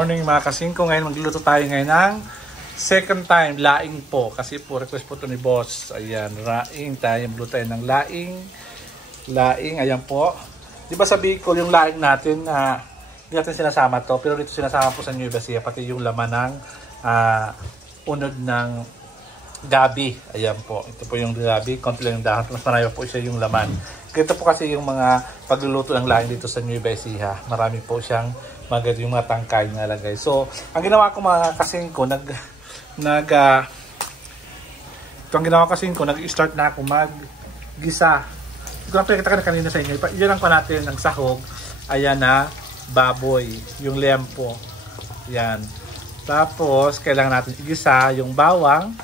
morning mga kasingko. Ngayon magluluto tayo ngayon ng second time laing po. Kasi po request po ito ni boss. Ayan, laing tayo. Magluto tayo ng laing. Laing, ayan po. Di ba sa Bicol yung laing natin, hindi natin sinasama to. Pero dito sinasama po sa New Ecija. Pati yung laman ng unod ng gabi. Ayan po. Ito po yung gabi. Konti lang yung dahon. Mas marami po siya yung laman. Ganito po kasi yung mga pagluluto ng laing dito sa New Ecija. Marami po siyang maganda yung mga tangkay na lagay. So, ang ginawa ko mga kasingko, nag-start na ako mag-gisa. Ito ang pinakita ka na kanina sa inyo. Yan lang pa natin ang sahog. Ayan na, baboy. Yung lempo. Yan. Tapos, kailangan natin igisa yung bawang.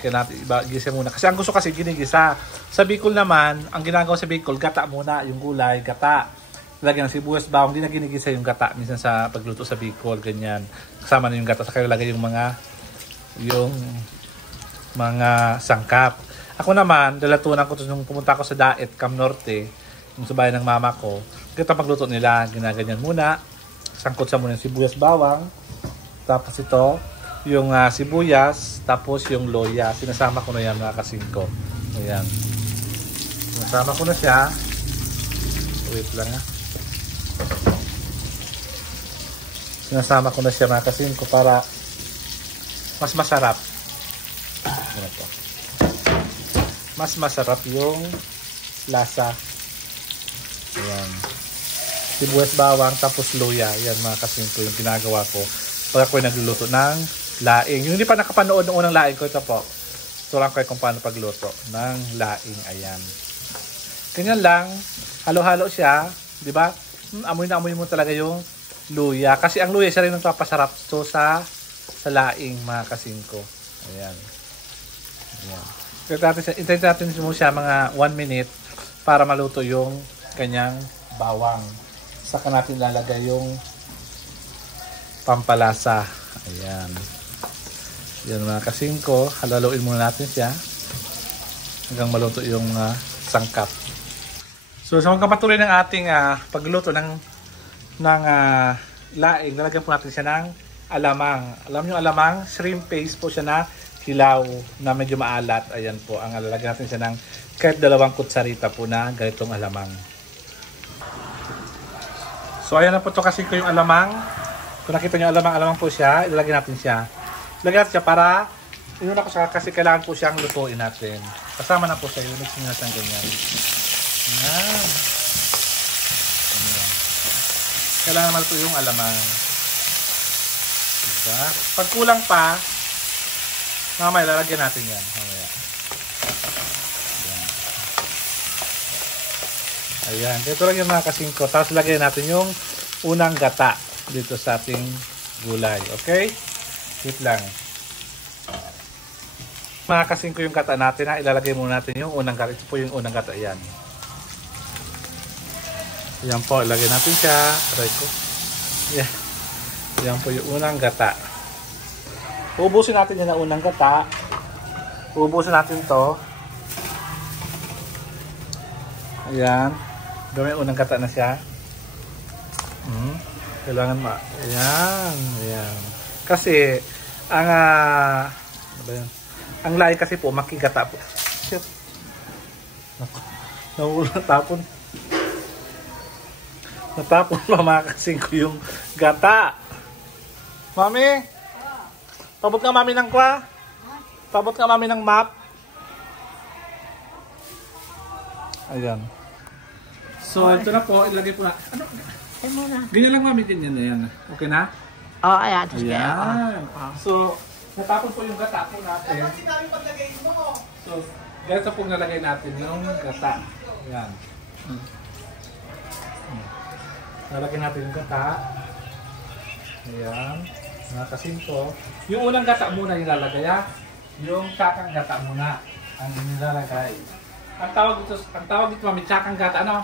Kailangan natin igisa muna. Kasi ang gusto kasi ginigisa. Sa Bicol naman, ang ginagawa sa Bicol, gata muna. Yung gulay, gata. Lagyan ng sibuyas, bawang, hindi na ginigisa yung gata. Minsan sa pagluto sa Bicol, ganyan. Kasama na yung gata. Saka lagay yung mga sangkap. Ako naman, dalatunan ko nung pumunta ako sa Daet, Cam Norte, yung sa bayan ng mama ko. Ganito pagluto nila, ginaganyan muna. Sangkot sa muna yung sibuyas, bawang. Tapos ito, yung sibuyas, tapos yung loya. Sinasama ko na yan mga kasingko. Ayan. Sinasama ko na siya. Wait lang Sinasama ko na siya mga kasingko para mas masarap. Ganito. Mas masarap yung lasa. Ayan. Sibuyas, bawang, tapos luya. Yan mga kasingko yung ginagawa ko pag ako'y nagluluto ng laing. Yung hindi pa nakapanood ng unang laing ko, ito po. Turuan ko kung paano pagluto ng laing. Ayan. Ganyan lang. Halo-halo siya. Diba? Amoy na amoy mo talaga yung luya. Kasi ang luya siya rin nagpapasarap to sa laing mga kasingko. Ayan. Ayan. Hintayin natin mo siya mga 1 minute para maluto yung kanyang bawang. Saka natin lalagay yung pampalasa. Ayan. Yan mga kasingko. Halaluin muna natin siya hanggang maluto yung sangkap. So sa magkapatuloy ng ating pagluto ng laing, lalagyan po natin siya ng alamang. Alam nyo alamang, shrimp paste po siya na hilaw na medyo maalat. Ayan po, ang lalagyan natin siya ng kahit 2 kutsarita po na ganitong alamang. So ayan na po ito kasi ko yung alamang. Kung nakita nyo alamang po siya, ilalagyan natin siya. Ilagyan natin siya para, inuna ko siya kasi kailangan po siyang lutuin natin. Kasama na po siya, yung mixing natin ganyan. Ayan. Ayan. Kailangan maluto yung alamang. Diba? Pag kulang pa, mamaya lalagyan natin yan. Mamaya. Ayan. Ayan. Dito lang yung mga kasingko. Tapos lagyan natin yung unang gata dito sa ating gulay. Okay? Wait lang. Mga kasingko yung gata natin. Ilalagay muna natin yung unang gata. Ito po yung unang gata. Ayan. Ayan po. Ilagay natin siya. Aray ko. Ayan. Ayan po yung unang gata. Ubusin natin yan na unang gata. Ubusin natin to. Ayan. Gawin yung unang gata na siya. Kailangan ayan. Ayan. Kasi, ang laing kasi po, makigata po. Shit. Natapon pa mga kasingko yung gata. Mami? Pabot nga mami ng kwa? Pabot nga mami ng map? Ayan. So, ito na po. Ilagay po na. Ano? Ganyan lang mami. Ganyan na yan. Okay na? Oo, ayan. Ayan. So, natapon po yung gata po natin. So, ganito po nalagay natin yung gata. Ayan. Nalagay natin yung gata. Ayan. Mga kasingko. Yung unang gata muna yung lalagay. Yung tsakang gata muna ang nilalagay. Ang tawag dito mami, tsakang gata, ano?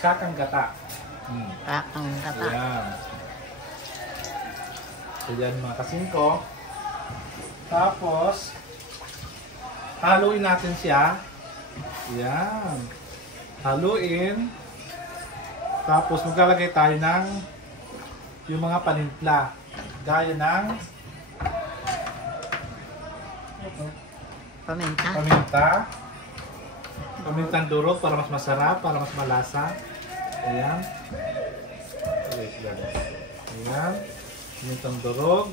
Tsakang gata. Tsakang gata. Ayan. So yan mga kasingko. Tapos, haluin natin siya. Ayan. Haluin. Tapos maglalagay tayo ng yung mga panimpla. Gaya ng Paminta. Pamintang durog para mas masarap, para mas malasa. Ayan. Ayan. Pamintang durog.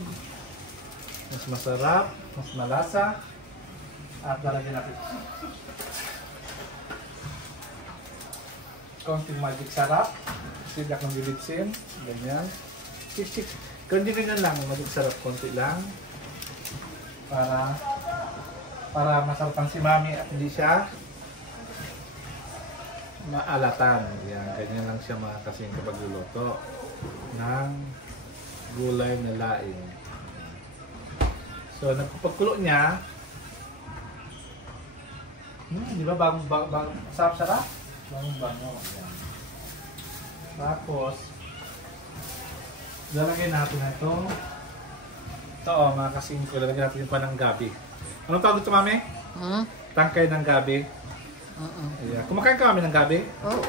Mas masarap, mas malasa. At lalagyan natin konting magic sarap. Sidak ng bilitsin. Ganyan. Chik. Kundi ganyan lang. Magic sarap. Konti lang. Para masarapan si Mami at hindi siya maalatan. Yan. Ganyan lang siya mga kasing kapag luluto ng gulay na laing. So, nagpapagkulo niya. Di ba? Bagong sarap-sarap? Bagong-bango. Tapos, lalagay natin na ito. Ito mga kasingko, lalagay natin yung panang gabi. Anong tawag ito, Mami? Tangkay ng gabi. Ayan. Kumakain ka, Mami, ng gabi? Oo.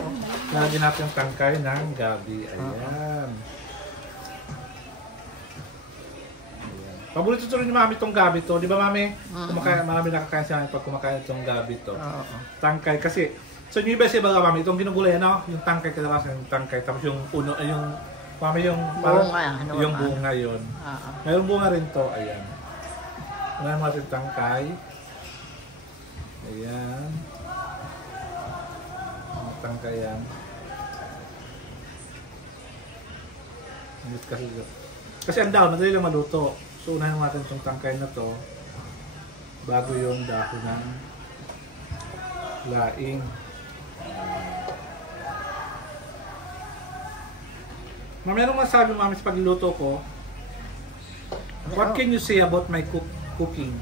Lalagyan natin yung tangkay ng gabi. Ayan. Paborito rin ni Mami itong gabi to. Di ba, Mami? Kumakain, marami nakakain siya pag kumakain itong gabi to. Tangkay kasi. So, yung iba siya ba, Mami? Itong ginugulay, ano? Yung tangkay, kadalasan yung tangkay. Tapos yung uno, yung, Mami, yung bunga. Yung bunga yun. Mayroong bunga rin to. Ayan. Unahin mo natin tangkay. Ayan. Tangkay yan. Kasi ang dahon, madali lang maluto. So, unahin natin itong tangkay na to bago yung dahon ng laing. Mami, anong masabi mo, Mami, sa pagluluto ko? What can you say about my cooking?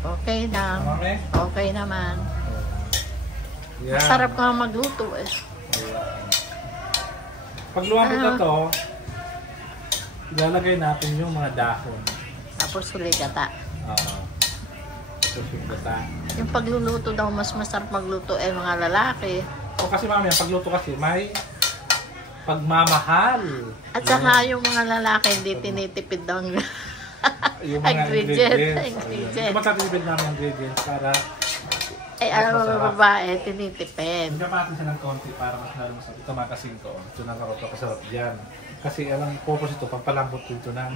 Okay na. Mami? Okay naman. Yeah. Masarap ka magluto eh. Pag lumambot na to, ilalagay natin yung mga dahon. Tapos huli gata. Tapos yung gata. Yung pagluluto daw, mas masarap magluto eh mga lalaki. O kasi Mami, ang pagluto kasi may pagmamahal. At saka yung mga lalaki hindi tinitipid daw ng Yung mga ingredients. ingredients. Yung matatitipid namin ang ingredients para alam mo mga babae, tinitipid. hindi pa natin siya ng konti para mas lalo masarap. Ito mga kasingko. Ito na kapasarap dyan. Kasi alam, purpose ito, pampalambot dito ng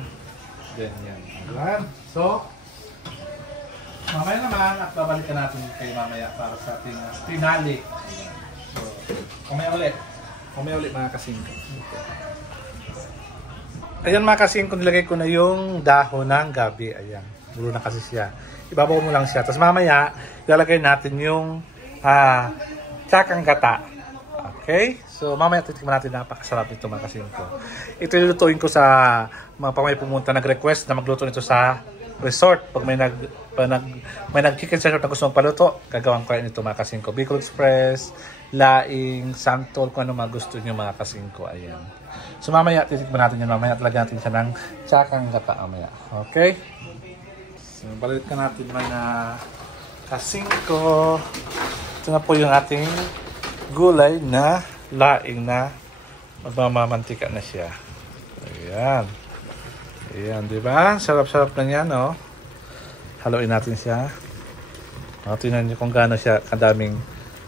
ganyan. Ayan. So, mamaya naman at babalikan natin kay mamaya para sa ating finale. So, mamaya ulit. Mamaya ulit mga kasingko. Ayan mga kasingko, nilagay ko na yung dahon ng gabi. Ayan. Dulo na kasi siya. Ibabaw mo lang siya. Tapos mamaya, ilalagay natin yung tsakang gata. Okay? So, mamaya titikman natin, napakasarap nito mga kasingko. Ito nilutuin ko sa mga pamay pumunta, nag-request na magluto nito sa resort. Pag may nag-chicken sa resort na gusto mong paluto, gagawin ko nito mga kasingko. Bicol Express, laing, santol, kung ano mga gusto nyo mga kasingko. Ayan. So, mamaya titikman natin yun. Mamaya talaga natin siya ng tsakang gata. Mamaya. Okay? So, balikan natin mga kasingko. Ito na po yung ating gulay na laing na magmamamantika na siya. Ayan. Ayan, di ba? Sarap-sarap na yan, no? Haluin natin siya. Tingnan niyo kung gaano siya kadaming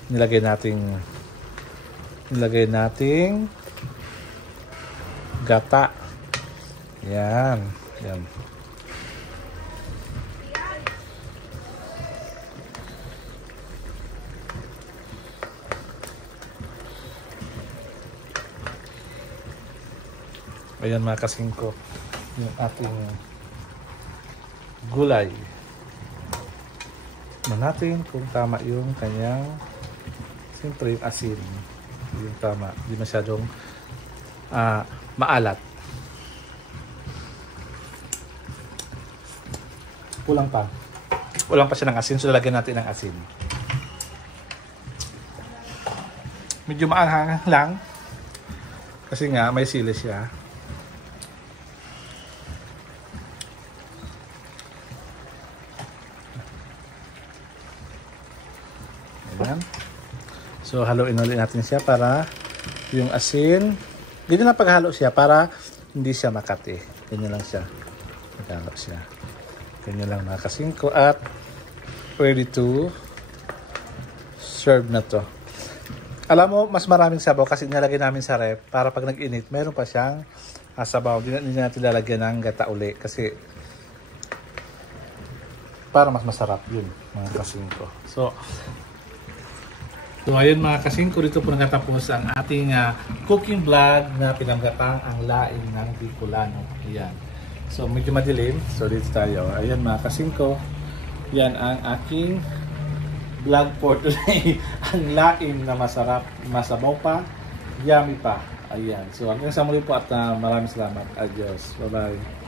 nilagay nating gata. Ayan. Ayan. Ayan mga kasingko, yung ating gulay. Natin kung tama yung kanyang, siyempre yung asin, yung tama, hindi masyadong maalat. Kulang pa siya ng asin, so lalagyan natin ng asin. Medyo maanghang lang kasi nga may sili siya. Ayan. So haluin ulit natin siya para yung asin, hindi na paghalo siya para hindi siya makati. Ganyan lang siya. Magkano siya. Ganyan lang mga kasingko at ready to serve na to. Alam mo, mas maraming sabaw kasi nilagay namin sa ref para pag nag-init, mayroon pa siyang sabaw. Hindi natin lalagyan ng gata uli kasi para mas masarap yun mga kasingko. So ayun mga kasingko, dito po nagtatapos ang ating cooking vlog na pinanggatang ang laing ng Bicolano. Ayan. So medyo madilim. So dito tayo. Ayan mga kasingko. Yan ang aking vlog for today. Ang laing na masarap, masabaw pa, yummy pa. Ayan. So hanggang sa muli po at maraming salamat. Adios. Bye-bye.